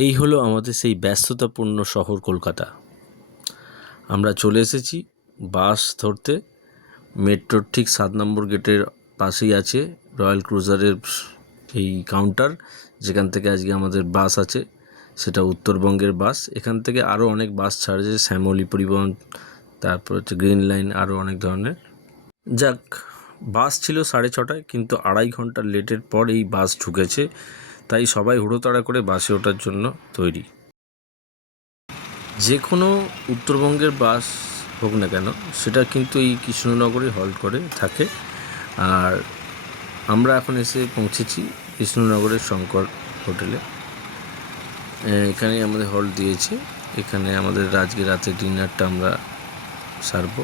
এই হলো আমাদের সেই ব্যস্ততাপূর্ণ শহর কলকাতা। আমরা চলে এসেছি বাস ধরতে। মেট্রোর ঠিক 7 নম্বর গেটের পাশেই আছে রয়্যাল ক্রুজারের এই কাউন্টার, যেখান থেকে আজকে আমাদের বাস আছে। সেটা উত্তরবঙ্গের বাস। এখান থেকে আরও অনেক বাস ছাড়ছে, শ্যামলী পরিবহন, তারপর হচ্ছে গ্রিন লাইন, আরও অনেক ধরনের। যাক, বাস ছিল 6:30, কিন্তু 2.5 ঘন্টা লেটের পর এই বাস ঢুকেছে। তাই সবাই হুড়োতাড়া করে বাসে ওঠার জন্য তৈরি। যে কোনো উত্তরবঙ্গের বাস হোক না কেন, সেটা কিন্তু এই কৃষ্ণনগরে হল্ট করে থাকে। আর আমরা এখন এসে পৌঁছেছি কৃষ্ণনগরের শঙ্কর হোটেলে। এখানেই আমাদের হল্ট দিয়েছে। এখানে আমাদের আজকে রাতে ডিনারটা আমরা সারব।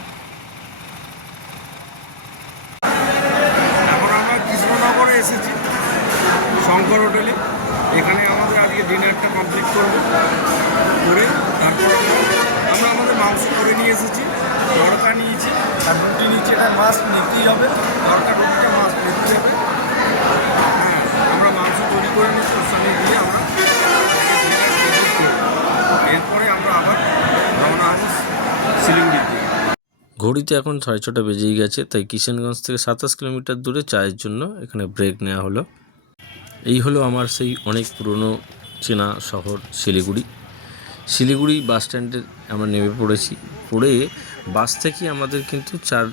এখন আমরা কৃষ্ণনগরে এসেছি শঙ্কর হোটেলে। এখানে আমাদের আজকে ডিনারটা কমপ্লিট করে তারপর আমরা আমাদের মাংস করে নিয়ে এসেছি, তড়কা নিয়েছি আর রুটি নিয়েছি। এটা মাছ নিতেই হবে, তড়কা রুটিটা মাছ নিতে হবে। হ্যাঁ, আমরা মাংস তৈরি করে নিচ্ছি, ওর সঙ্গে দিয়ে আমরা এরপরে আমরা আবার রওনা হব শিলিগুড়ির দিকে। ঘড়িতে এখন 6:30 বেজেই গেছে, তাই কিষানগঞ্জ থেকে 27 কিলোমিটার দূরে চায়ের জন্য এখানে ব্রেক নেওয়া হলো। এই হলো আমার সেই অনেক পুরনো চেনা শহর শিলিগুড়ি। শিলিগুড়ি বাস স্ট্যান্ডে আমরা নেমে পড়েছি। পড়ে বাস থেকেই আমাদের কিন্তু 4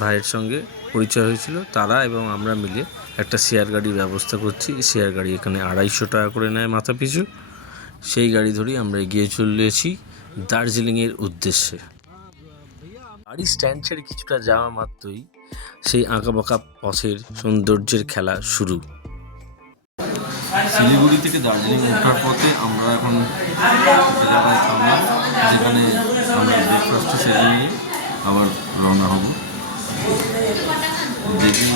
ভাইয়ের সঙ্গে পরিচয় হয়েছিল। তারা এবং আমরা মিলে একটা শেয়ার গাড়ির ব্যবস্থা করছি। শেয়ার গাড়ি এখানে 250 টাকা করে নেয় মাথা পিছু। সেই গাড়ি ধরেই আমরা এগিয়ে চলেছি দার্জিলিংয়ের উদ্দেশ্যে। গাড়ি স্ট্যান্ড ছেড়ে কিছুটা যাওয়া মাত্রই সেই আঁকাবাঁকা পথের সৌন্দর্যের খেলা শুরু। শিলিগুড়ি থেকে দার্জিলিং ওঠার পথে আমরা এখন জায়গায় থামলাম, যেখানে আমরা ব্রেকফাস্টটা সেরে নিয়ে আবার রওনা হব। দেখি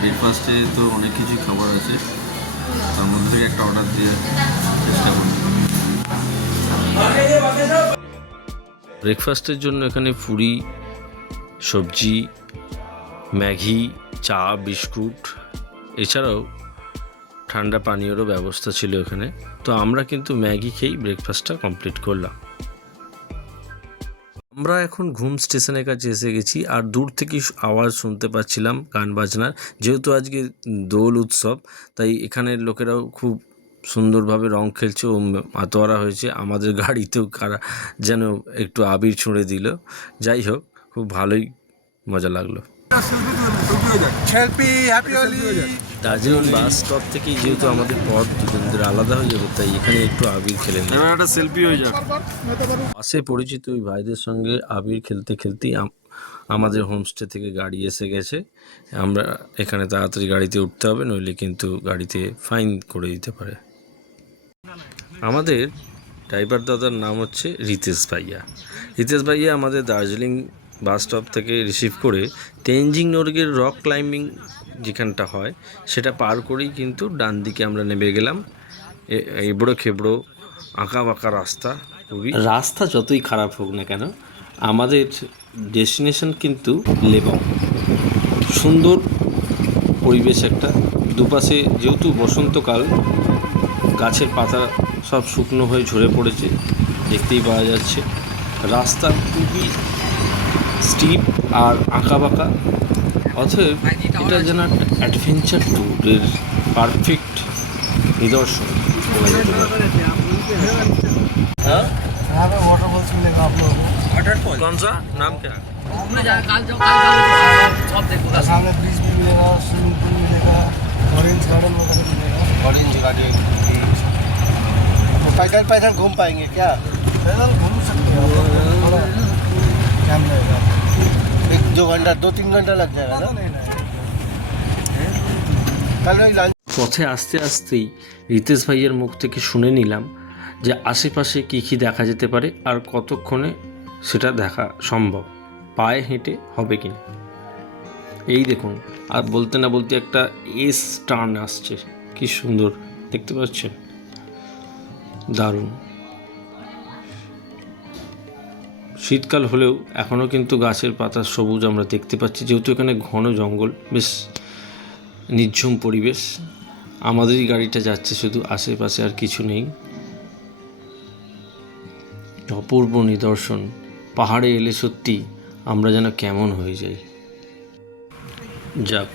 ব্রেকফাস্টে তো অনেক কিছু খাবার আছে, তার মধ্যে থেকে একটা অর্ডার দেওয়ার চেষ্টা করি। ব্রেকফাস্টের জন্য এখানে পুরি, সবজি, ম্যাগি, চা, বিস্কুট, এছাড়াও ঠান্ডা পানীয়রও ব্যবস্থা ছিল এখানে। তো আমরা কিন্তু ম্যাগি খেয়েই ব্রেকফাস্টটা কমপ্লিট করলাম। আমরা এখন ঘুম স্টেশনের কাছে এসে গেছি, আর দূর থেকে আওয়াজ শুনতে পাচ্ছিলাম গান বাজনার। যেহেতু আজকে দোল উৎসব, তাই এখানের লোকেরাও খুব সুন্দরভাবে রং খেলছে ও মাতোয়ারা হয়েছে। আমাদের গাড়িতেও কারা যেন একটু আবির ছুঁড়ে দিল। যাই হোক, খুব ভালোই মজা লাগলো। দার্জিলিং বাস স্টপ থেকেই যেহেতু আমাদের পথ দুজনদের আলাদা হয়ে যাবে, তাই এখানে একটু আবির খেলে নিই। একটা সেলফি হয়ে যাক। বাসে পরিচিত ওই ভাইদের সঙ্গে আবির খেলতে খেলতেই আমাদের হোমস্টে থেকে গাড়ি এসে গেছে। আমরা এখানে তাড়াতাড়ি গাড়িতে উঠতে হবে, নইলে কিন্তু গাড়িতে ফাইন করে দিতে পারে। আমাদের ড্রাইভার দাদার নাম হচ্ছে রিতেশ ভাইয়া। রিতেশ ভাইয়া আমাদের দার্জিলিং বাস স্টপ থেকে রিসিভ করে তেনজিং নোরগের রক ক্লাইম্বিং যেখানটা হয় সেটা পার করেই কিন্তু ডান দিকে আমরা নেমে গেলাম। এবড়ো খেবড়ো আঁকা বাঁকা রাস্তা। রাস্তা যতই খারাপ হোক না কেন, আমাদের ডেস্টিনেশন কিন্তু লেবং। সুন্দর পরিবেশ একটা। দুপাশে যেহেতু বসন্তকাল, গাছের পাতা সব শুকনো হয়ে ঝরে পড়েছে, দেখতেই পাওয়া যাচ্ছে। রাস্তা খুবই স্টিপ আর আঁকাবাঁকা। অতএব এটা যেন একটা অ্যাডভেঞ্চার ট্যুরের পারফেক্ট निदर्शन। वाटरफॉल्स मिलेगा आप लोगों को। कौन सा नाम क्या? सामने ब्रिज भी मिलेगा, स्विमिंग पूल मिलेगा, ऑरेंज गार्डन वगैरह मिलेगा। ऑरेंज गार्डन पैदल पैदल घूम पाएंगे क्या? पैदल घूम सकते हैं, थोड़ा टाइम लगेगा, 1-2 घंटा 2-3 घंटा लग जाएगा ना। कल পথে আস্তে আস্তেই রিতেশ ভাইয়ের মুখ থেকে শুনে নিলাম যে আশেপাশে কী কী দেখা যেতে পারে আর কতক্ষণে সেটা দেখা সম্ভব, পায়ে হেঁটে হবে কিনা। এই দেখুন, আর বলতে না বলতে একটা এস টার্ন আসছে, কি সুন্দর দেখতে পাচ্ছেন, দারুণ। শীতকাল হলেও এখনও কিন্তু গাছের পাতা সবুজ আমরা দেখতে পাচ্ছি, যেহেতু এখানে ঘন জঙ্গল, বেশ নির্ঝুম পরিবেশ। আমাদেরই গাড়িটা যাচ্ছে শুধু, আশেপাশে আর কিছু নেই। অপূর্ব নিদর্শন। পাহাড়ে এলে সত্যি আমরা যেন কেমন হয়ে যাই। যাক,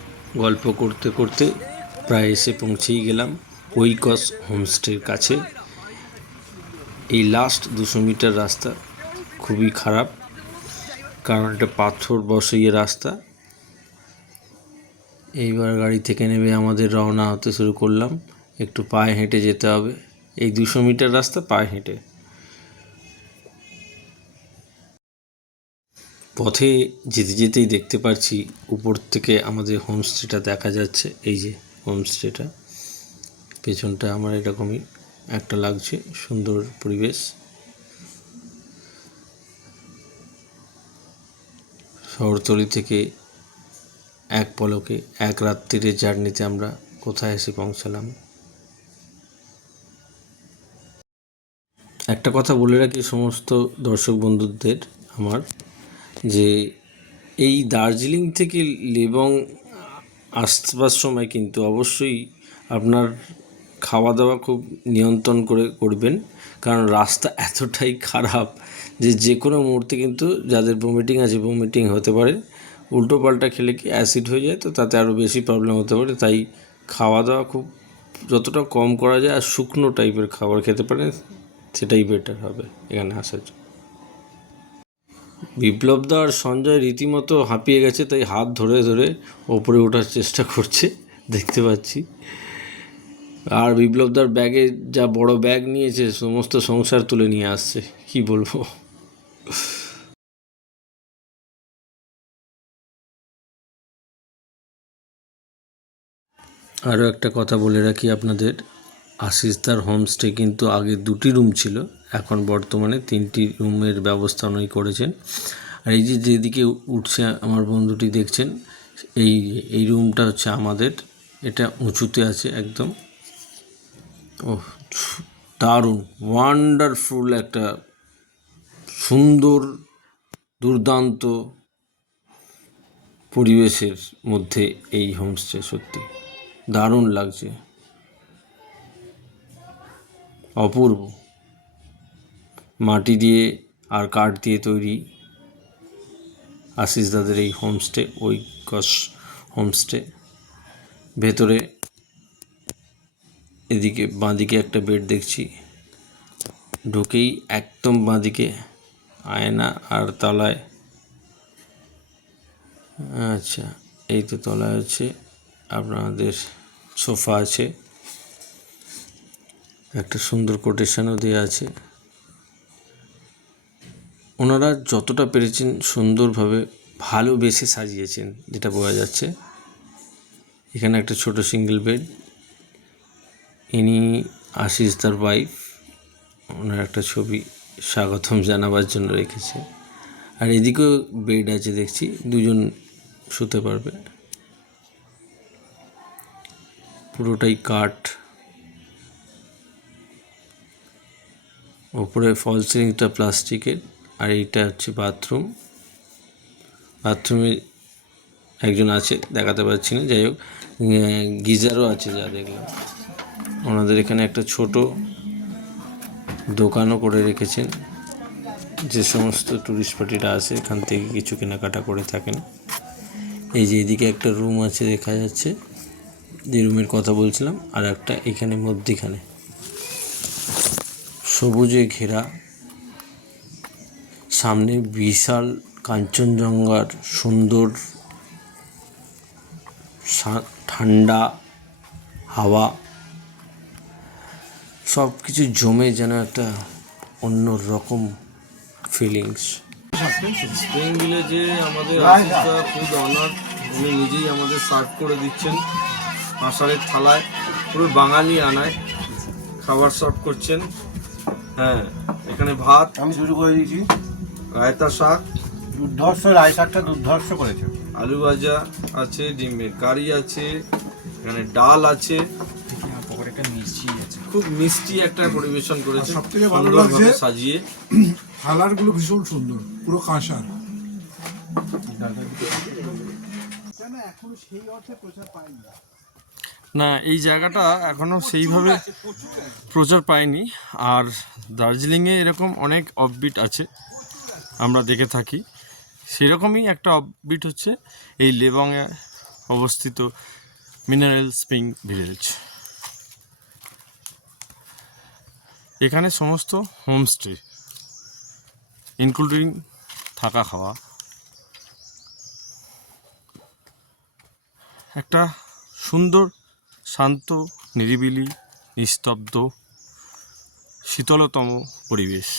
গল্প করতে করতে প্রায় এসে পৌঁছেই গেলাম ওইকস হোমস্টের কাছে। এই লাস্ট 200 মিটার রাস্তা খুবই খারাপ, কারণ এটা পাথর বসিয়ে রাস্তা। এইবার গাড়ি থেকে নেমে আমাদের রওনা হতে শুরু করলাম। একটু পায়ে হেঁটে যেতে হবে, এই 200 মিটার রাস্তা পায়ে হেঁটে। পথে যেতে যেতেই দেখতে পাচ্ছি উপর থেকে আমাদের হোমস্টেটা দেখা যাচ্ছে। এই যে হোমস্টেটা, পেছনটা আমার এরকমই একটা লাগছে, সুন্দর পরিবেশ। শহরতলি থেকে এক পলকে এক রাত্রির জার্নিতে আমরা কোথায় এসে পৌঁছালাম। একটা কথা বলে রাখি সমস্ত দর্শক বন্ধুদের আমার, যে এই দার্জিলিং থেকে লেবং আসবার সময় কিন্তু অবশ্যই আপনার খাওয়া দাওয়া খুব নিয়ন্ত্রণ করে করবেন, কারণ রাস্তা এতটাই খারাপ যে কোনো মুহূর্তে কিন্তু যাদের ভমিটিং আছে ভমিটিং হতে পারে। উল্টো পাল্টা খেলে কি অ্যাসিড হয়ে যায়, তো তাতে আরও বেশি প্রবলেম হতে পারে। তাই খাওয়া দাওয়া খুব যতটা কম করা যায় আর শুকনো টাইপের খাবার খেতে পারেন, সেটাই বেটার হবে এখানে আসার জন্য। বিপ্লবদা আর সঞ্জয় রীতিমতো হাঁপিয়ে গেছে, তাই হাত ধরে ধরে ওপরে ওঠার চেষ্টা করছে দেখতে পাচ্ছি। আর বিপ্লবদার ব্যাগে যা বড় ব্যাগ নিয়েছে, সমস্ত সংসার তুলে নিয়ে আসছে, কি বলবো। আরও একটা কথা বলে রাখি আপনাদের, আশিসদার হোমস্টে কিন্তু আগে 2টি রুম ছিল, এখন বর্তমানে 3টি রুমের ব্যবস্থা উনি করেছেন। আর এই যে যেদিকে উঠছে আমার বন্ধুটি দেখছেন, এই রুমটা হচ্ছে আমাদের, এটা উঁচুতে আছে একদম। ওহ, দারুণ ওয়ান্ডারফুল একটা সুন্দর দুর্দান্ত পরিবেশের মধ্যে এই হোমস্টে, সত্যি দারুণ লাগছে, অপূর্ব। মাটি দিয়ে আর কাঠ দিয়ে তৈরি আশিস দাদের এই হোমস্টে, ওইকস হোমস্টে। ভেতরে এদিকে বাঁদিকে একটা বেড দেখছি, ঢুকেই একদম বাঁদিকে আয়না, আর তলায়, আচ্ছা এই তো তলায় হচ্ছে আপনাদের সোফা আছে, একটা সুন্দর কোটেশনও দেওয়া আছে। ওনারা যতটা পেরেছেন সুন্দরভাবে ভালোবেসে সাজিয়েছেন, যেটা বোঝা যাচ্ছে। এখানে একটা ছোট সিঙ্গেল বেড, ইনি আশিস তার ওয়াইফ, ওনার একটা ছবি স্বাগতম জানাবার জন্য রেখেছে। আর এদিকেও বেড আছে দেখছি, দুজন শুতে পারবে, পুরোটাই কাঠ। ওপরে ফল সিলিংটা প্লাস্টিকের, আর এইটা হচ্ছে বাথরুম। বাথরুমে একজন আছে, দেখাতে পারছি না, যাই হোক গিজারও আছে যা দেখলাম। ওনাদের এখানে একটা ছোট দোকানও করে রেখেছেন, যে সমস্ত টুরিস্ট পার্টিরা আসে এখান থেকে কিছু কেনাকাটা করে থাকেন। এই যে এদিকে একটা রুম আছে দেখা যাচ্ছে, যে রুমের কথা বলছিলাম, আর একটা এখানে মধ্যিখানে সবুজে ঘেরা, সামনে বিশাল কাঞ্চনজঙ্ঘার সুন্দর ঠান্ডা হাওয়া, সব কিছু জমে যেন একটা অন্য রকম ফিলিংস। স্প্রিং ভিলেজে আমাদের আশিসদা ফুড অনার, উনি নিজেই আমাদের সার্ভ করে দিচ্ছেন কাঁসারের থালায়, পুরো বাঙালি আনায় খাবার সার্ভ করছেন। হ্যাঁ, এখানে ভাত আমি শুরু করে দিয়েছি, রায়তা শাক, দুর্ধর্ষ রায় শাকটা দুর্ধর্ষ করেছে, আলু ভাজা আছে, ডিমের কারি আছে, এখানে ডাল আছে, খুব মিষ্টি একটা পরিবেশন করেছে, সবথেকে ভালো সুন্দরভাবে লাগছে সাজিয়ে। কালারগুলো ভীষণ সুন্দর, পুরো কাঁসার। না, এই জায়গাটা এখনও সেইভাবে প্রচার পায়নি। আর দার্জিলিংয়ে এরকম অনেক অফবিট আছে, আমরা দেখে থাকি। সেরকমই একটা অফবিট হচ্ছে এই লেবংয়ে অবস্থিত মিনারেল স্প্রিং ভিলেজ। এখানে সমস্ত হোমস্টে ইনক্লুডিং থাকা খাওয়া, একটা সুন্দর শান্ত নিরিবিলি নিস্তব্ধ শীতলতম পরিবেশ।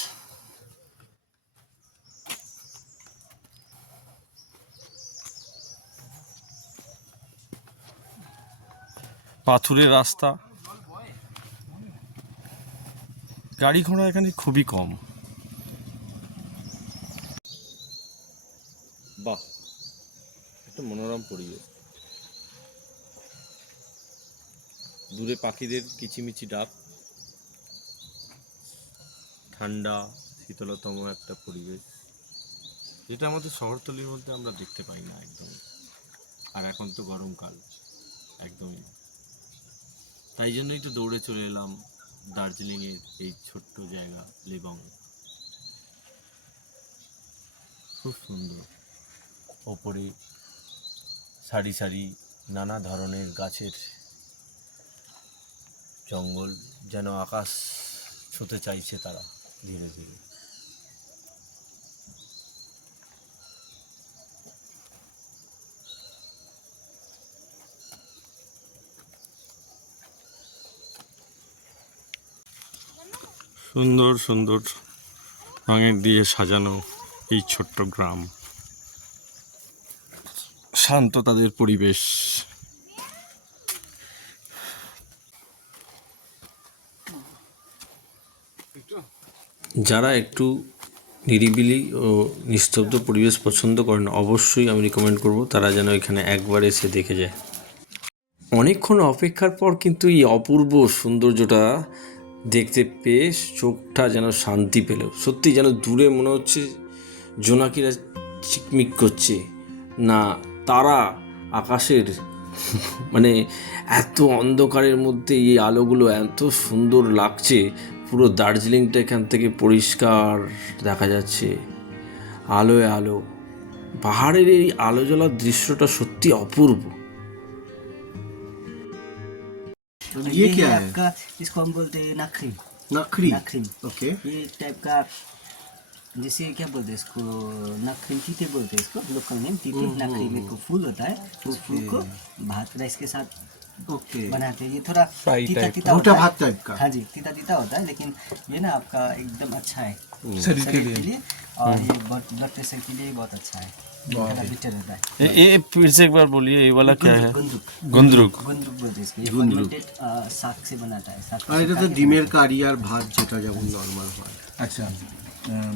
পাথুরের রাস্তা, গাড়ি ঘোড়া এখানে খুবই কম। বাহ, একটা মনোরম পরিবেশ। দূরে পাখিদের কিচিমিচি ডাক, ঠান্ডা শীতলতম একটা পরিবেশ, যেটা আমাদের শহরতলির মধ্যে আমরা দেখতে পাই না একদম। আর এখন তো গরমকাল একদমই, তাই জন্যই তো দৌড়ে চলে এলাম দার্জিলিংয়ের এই ছোট্ট জায়গা লেবং। খুব সুন্দর, ওপরে সারি সারি নানা ধরনের গাছের জঙ্গল, যেন আকাশ ছুঁতে চাইছে তারা ধীরে ধীরে। সুন্দর সুন্দর রঙের দিয়ে সাজানো এই ছোট্ট গ্রাম, শান্ত তাদের পরিবেশ। যারা একটু নিরিবিলি ও নিস্তব্ধ পরিবেশ পছন্দ করেন, অবশ্যই আমি রিকমেন্ড করব তারা যেন এখানে একবার এসে দেখে যায়। অনেকক্ষণ অপেক্ষার পর কিন্তু এই অপূর্ব সৌন্দর্যটা দেখতে পেয়ে চোখটা যেন শান্তি পেল। সত্যি যেন দূরে মনে হচ্ছে জোনাকিরা চিকমিক করছে, না তারা আকাশের মানে এত অন্ধকারের মধ্যে এই আলোগুলো এত সুন্দর লাগছে। পুরো দার্জিলিংটা এখান থেকে পরিষ্কার দেখা যাচ্ছে, আলোয় আলো। পাহাড়ের এই আলো জ্বলার দৃশ্যটা সত্যি অপূর্ব। ये क्या है? आपका इसको हम बोलते हैं नखरी। नखरी। नखरी ओके। ये टाइप का, जैसे क्या बोलते हैं इसको, नखरी तीते बोलते हैं इसको, लोकल नेम तीते। नखरी में को फूल होता है, उस फूल को भात राइस के साथ ओके। बनाते हैं। ये थोड़ा तीता तीता मोटा होता है। भात टाइप का। हाँ जी, तीता तीता होता है, लेकिन ये ना आपका एकदम अच्छा है शरीर के लिए। और ये ब्लड प्रेशर के लिए बहुत अच्छा है। थोड़ा बिटर होता है। ये फिर से एक बार बोलिए, ये वाला क्या है? गुंदरुक। गुंदरुक। गुंदरुक बोलते हैं इसको। ये फर्मेंटेड साग से बनाता है। साग আর এটা তো ডিমের কারি আর ভাত যেটা যেমন নর্মাল হয়। अच्छा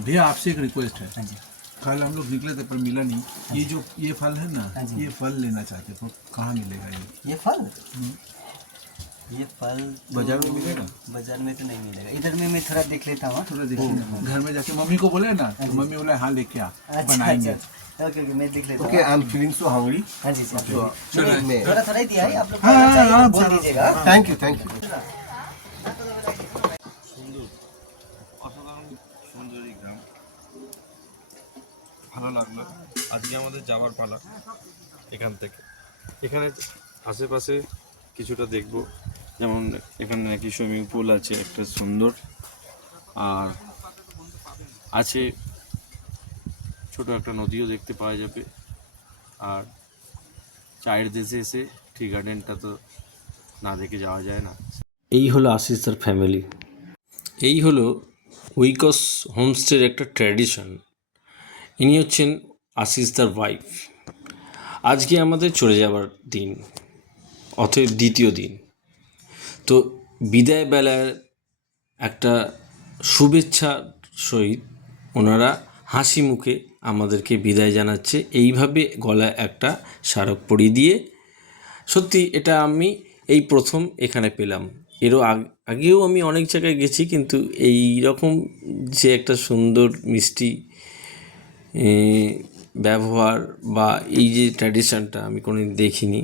भैया आपसे एक रिक्वेस्ट है, हाँ जी। कल हम लोग निकले थे पर मिला नहीं। ये फल है ना, हाँ जी। ये फल लेना चाहते तो कहाँ मिलेगा ये? ये फल, ये फल तो बाजार में मिलेगा? बाजार में तो नहीं मिलेगा, इधर में मैं थोड़ा देख लेता हूँ। थोड़ा देखिए घर में जाके मम्मी को बोले ना, तो मम्मी बोला हाँ लेके आ, अच्छा बनाएंगे। अच्छा, ओके ओके, मैं देख लेता हूँ। Okay, I am feeling so hungry. हाँ जी सर, चलो, मैं- थोड़ा थोड़ा ही दिया है, आप लोग हाँ, खाना हाँ, चाहिए हाँ, तो बोल हाँ, दीजिएगा। Thank you thank you. সুন্দর, অসাধারণ সুন্দর এই গ্রাম, ভালো লাগলো। আজকে আমাদের যাওয়ার পালা এখান থেকে। এখানে আশেপাশে কিছুটা দেখব, যেমন এখানে নাকি সুইমিং পুল আছে একটা সুন্দর, আর আছে ছোট একটা নদীও দেখতে পাওয়া যাবে। আর চায়ের দেশে এসে টি গার্ডেনটা তো না দেখে যাওয়া যায় না। এই হলো আশিসদার ফ্যামিলি, এই হলো উইকস হোমস্টের একটা ট্র্যাডিশন। ইনি হচ্ছেন আশিসদার ওয়াইফ। আজকে আমাদের চলে যাবার দিন, অতএব দ্বিতীয় দিন। তো বিদায় বেলার একটা শুভেচ্ছা সহিত ওনারা হাসি মুখে আমাদেরকে বিদায় জানাচ্ছে, এইভাবে গলায় একটা স্মারক পরিয়ে দিয়ে। সত্যি এটা আমি এই প্রথম এখানে পেলাম। এরও আগেও আমি অনেক জায়গায় গেছি, কিন্তু এই রকম যে একটা সুন্দর মিষ্টি ব্যবহার বা এই যে ট্র্যাডিশনটা আমি কোনোদিন দেখিনি।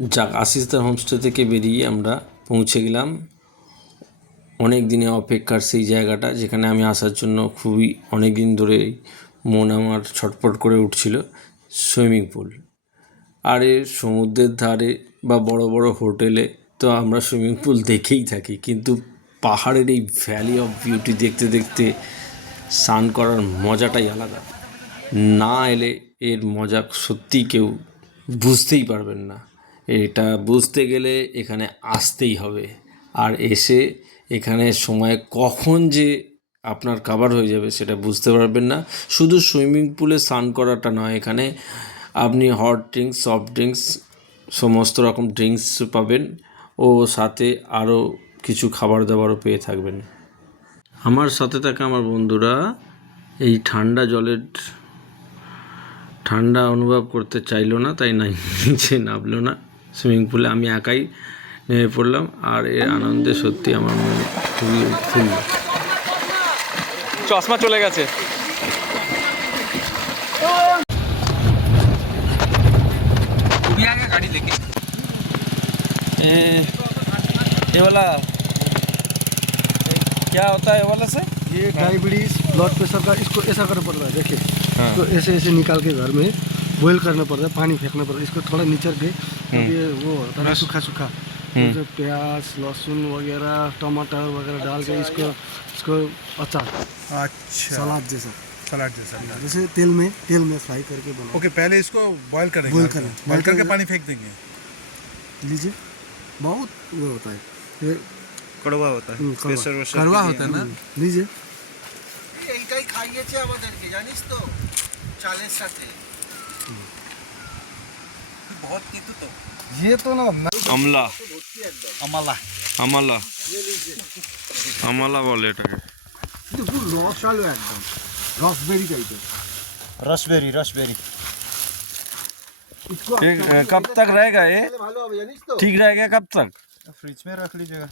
যাক, আশিসদার হোমস্টে থেকে বেরিয়ে আমরা পৌঁছে গেলাম অনেক দিনে অপেক্ষার সেই জায়গাটা, যেখানে আমি আসার জন্য খুবই অনেক দিন ধরে মন আমার ছটফট করে উঠছিল, সুইমিং পুল। আর এর সমুদ্রের ধারে বা বড় বড় হোটেলে তো আমরা সুইমিং পুল দেখেই থাকি, কিন্তু পাহাড়ের এই ভ্যালি অফ বিউটি দেখতে দেখতে স্নান করার মজাটাই আলাদা। না এলে এর মজা সত্যিই কেউ বুঝতেই পারবেন না। এটা বুঝতে গেলে এখানে আসতেই হবে, আর এসে এখানে সময় কখন যে আপনার কাভার হয়ে যাবে সেটা বুঝতে পারবেন না। শুধু সুইমিং পুলে স্নান করাটা নয়, এখানে আপনি হট ড্রিঙ্কস, সফট ড্রিঙ্কস, সমস্ত রকম ড্রিঙ্কস পাবেন, ও সাথে আরও কিছু খাবার দাবারও পেয়ে থাকবেন। আমার সাথে থাকা আমার বন্ধুরা এই ঠান্ডা জলের ঠান্ডা অনুভব করতে চাইলো না, তাই নিচে নামলো না সুইমিং পুলে। আমি একাই নেমে পড়লাম, আর এর আনন্দে সত্যি আমার মন খুবই উৎফুল্ল। চশমা চলে গেছে। गाड़ी लेके ये वाला क्या होता है, ये वाला से ये डायबिटीज ब्लड प्रेशर का, इसको ऐसा करना पड़ता है, देखिए तो ऐसे ऐसे निकाल के घर में बॉईल करना पड़ता है, पानी फेंकना पड़ता है, इसको थोड़ा नीचे के ये वो होता है सूखा सूखा, तो जो प्याज लहसुन वगैरह टमाटर वगैरह डाल के इसको अचार, अच्छा सलाद जैसा जैसे तेल में फ्राई करके बनाओ। ओके, पहले इसको बॉईल करेंगे, बॉईल करें, बॉईल करके पानी फेंक देंगे। लीजिए, बहुत वो होता है, ये कड़वा होता है, कड़वा होता है ना, लीजिए। এইটাই খাইয়েছে আমাদেরকে, জানিস তো, চালের সাথে বহুত কিন্তু তো ये तो ना আমলা अमला আমালা আমালা বলে এটাকে। পুরো রসালো একদম, রসবেরি টাইপের। রসবেরি इसको कब तक रहेगा ये, ভালো হবে জানিস তো। ठीक रहेगा कब तक, फ्रिज में रख लीजिएगा।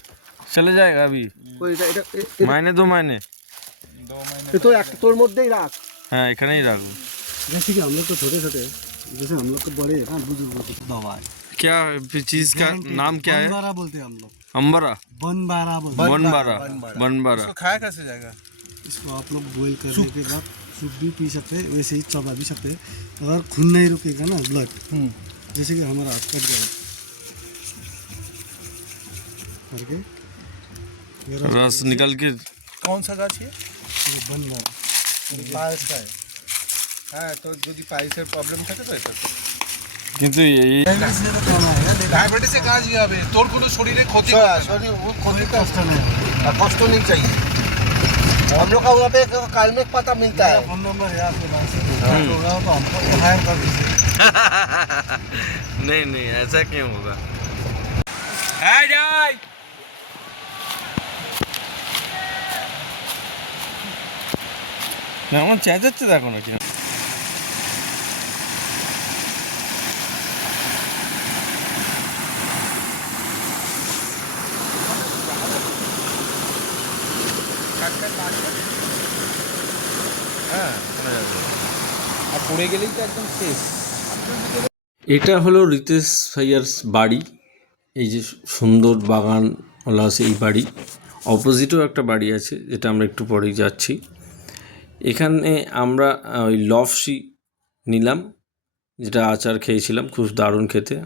चले जाएगा अभी ওই এটা महीने 2 महीने? ये तो एक তোর মধ্যেই রাখ। हाँ, এখানেই রাখো। जैसे कि हम लोग तो छोटे छोटे, जैसे हम लोग को बड़े हैं ना बुजुर्ग बाबा, क्या चीज का नाम क्या है? बनबारा बोलते हैं हम लोग, अम्बरा, बनबारा बोलते हैं। बनबारा। खाया कैसे जाएगा? इसको आप लोग बॉईल करने के बाद सूप भी पी सकते हैं, वैसे ही चबा भी सकते हैं। अगर खून नहीं रुकेगा ना ब्लड, जैसे कि हमारा हाथ कट गया करके ये रस निकल के कौन सा गाछ है? बनबारा পায়েস খায়, হ্যাঁ, তো যদি পায়েসের প্রবলেম থাকে তো এটা কিন্তু এই ডায়াবেটিসে কাজ হবে, তোর কোনো শরীরে ক্ষতি शरीर वो खोने का कष्ट नहीं चाहिए। हम लोग का वहाँ पे काल में पता मिलता है। फोन नंबर है आपके पास, होगा तो हमको हायर कर दीजिए। नहीं नहीं, ऐसा क्यों होगा? আমার চেঁচাচ্ছে দেখো নাকি। আর পড়ে গেলেই তো একদম শেষ। এটা হলো রিতেশ ভাইয়ার বাড়ি। এই যে সুন্দর বাগানওয়ালা আছে এই বাড়ি, অপোজিটেও একটা বাড়ি আছে যেটা আমরা একটু পরেই যাচ্ছি। এখানে আমরা ওই লফসি নিলাম, যেটা আচার খেয়েছিলাম, খুব দারুণ খেতে।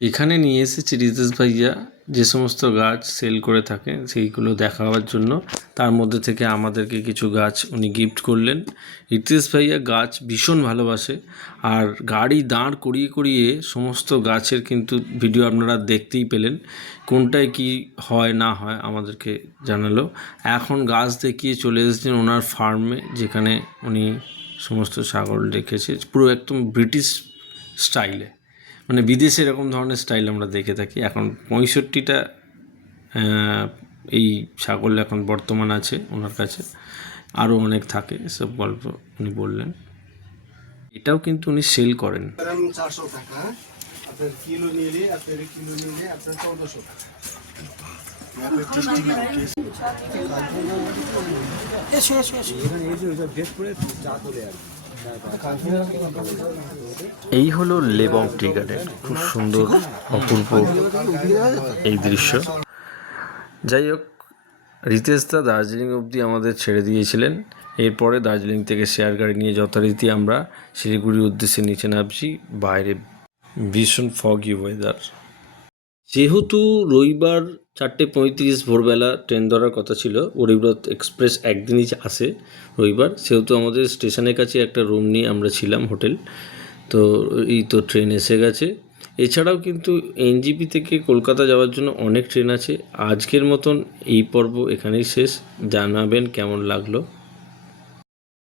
এখানে নিয়ে এসেছি রিতেশ ভাইয়া যে সমস্ত গাছ সেল করে থাকেন সেইগুলো দেখাবার জন্য। তার মধ্যে থেকে আমাদেরকে কিছু গাছ উনি গিফট করলেন। রিতেশ ভাইয়া গাছ ভীষণ ভালোবাসে, আর গাড়ি দাঁড় করিয়ে করিয়ে সমস্ত গাছের কিন্তু ভিডিও আপনারা দেখতেই পেলেন। কোনটায় কি হয় না হয় আমাদেরকে জানালো। এখন গাছ দেখিয়ে চলে এসেছেন ওনার ফার্মে, যেখানে উনি সমস্ত ছাগল রেখেছে পুরো একদম ব্রিটিশ স্টাইলে, মানে বিদেশে এরকম ধরনের স্টাইল আমরা দেখে থাকি। এখন 65টা এই ছাগল এখন বর্তমান আছে ওনার কাছে, আরও অনেক থাকে, এসব গল্প উনি বললেন। এটাও কিন্তু উনি সেল করেন। 400 টাকা, আপনার কিলো নিলে, আপনার কিলো নিলে আপনার 1400 টাকা। এসো এসো এসো, এখানে এই যে ভেট করে চা তোলে আর এই হলো লেবং টি গার্ডেন, খুব সুন্দর অপূর্ব এই দৃশ্য। যাই হোক, রিতেশদা দার্জিলিং অবধি আমাদের ছেড়ে দিয়েছিলেন। এরপরে দার্জিলিং থেকে শেয়ার গাড়ি নিয়ে যথারীতি আমরা শিলিগুড়ির উদ্দেশ্যে নিচে নামছি। বাইরে ভীষণ ফগি ওয়েদার। যেহেতু রবিবার 4:35 ভোরবেলা ট্রেন ধরার কথা ছিল, গরিবরথ এক্সপ্রেস একদিনই আসে রবিবার, সেহেতু আমাদের স্টেশনের কাছে একটা রুম নিয়ে আমরা ছিলাম, হোটেল। তো এই তো ট্রেন এসে গেছে। এছাড়াও কিন্তু এনজিপি থেকে কলকাতা যাওয়ার জন্য অনেক ট্রেন আছে। আজকের মতন এই পর্ব এখানেই শেষ। জানাবেন কেমন লাগলো।